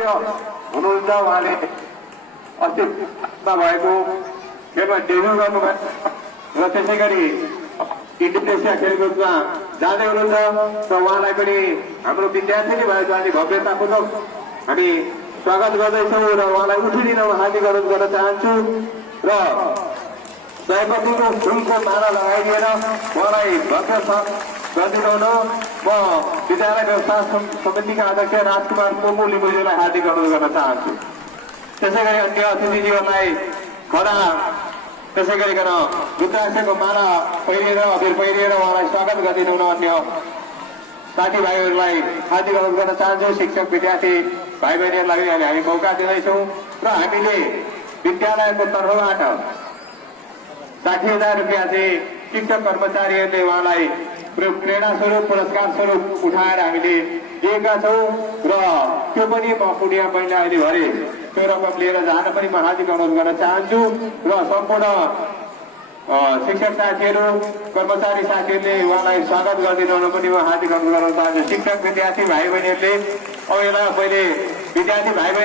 सदस्य हुनुहुन्छ। उहाँले अस्ति भएको खेलमा डेब्यू गर्नुभयो र त्यसै गरी इन्डोनेसिया खेलकुदमा जाँदै हुनुहुन्छ र उहाँलाई पनि हाम्रो विद्यार्थी नै भएको अहिले भव्यतापूर्वक हामी स्वागत गर्दैछौँ र उहाँलाई उठिदिन हार्दिक अनुरोध गर्न चाहन्छु र सयपत्रीको फुलको माला लगाइदिएर उहाँलाई भव्य गरिदिनु म विद्यालय व्यवस्थापन समितिका अध्यक्ष राजकुमार पोपु लिम्बुज्यूलाई हार्दिक अनुरोध गर्न चाहन्छु। त्यसै गरी अन्य अतिथिज्यूहरूलाई खडा त्यसै गरिकन रुद्राक्षको माला पहिरिएर अबिर पहिरिएर उहाँलाई स्वागत गरिदिनु हुन अन्य साथीभाइहरूलाई हार्दिक अनुरोध गर्न चाहन्छु। शिक्षक विद्यार्थी भाइ बहिनीहरूलाई अहिले हामी मौका दिँदैछौँ र हामीले विद्यालयको तर्फबाट 60,000 रुपियाँ चाहिँ शिक्षक कर्मचारीहरूले उहाँलाई प्रेरणा स्वरूप पुरस्कार स्वरूप उठाएर हामीले दिएका छौँ र त्यो पनि म पुण्या बहिनी अहिले भरे त्यो रकम लिएर जान पनि म हार्दिक अनुरोध गर्न चाहन्छु र सम्पूर्ण शिक्षक साथीहरू कर्मचारी साथीहरूले उहाँलाई स्वागत गरिदिनु हुन पनि म हार्दिक अनुरोध गर्न चाहन्छु। शिक्षक विद्यार्थी भाइ बहिनीहरूले अब यसलाई पहिले विद्यार्थी भाइ बहिनी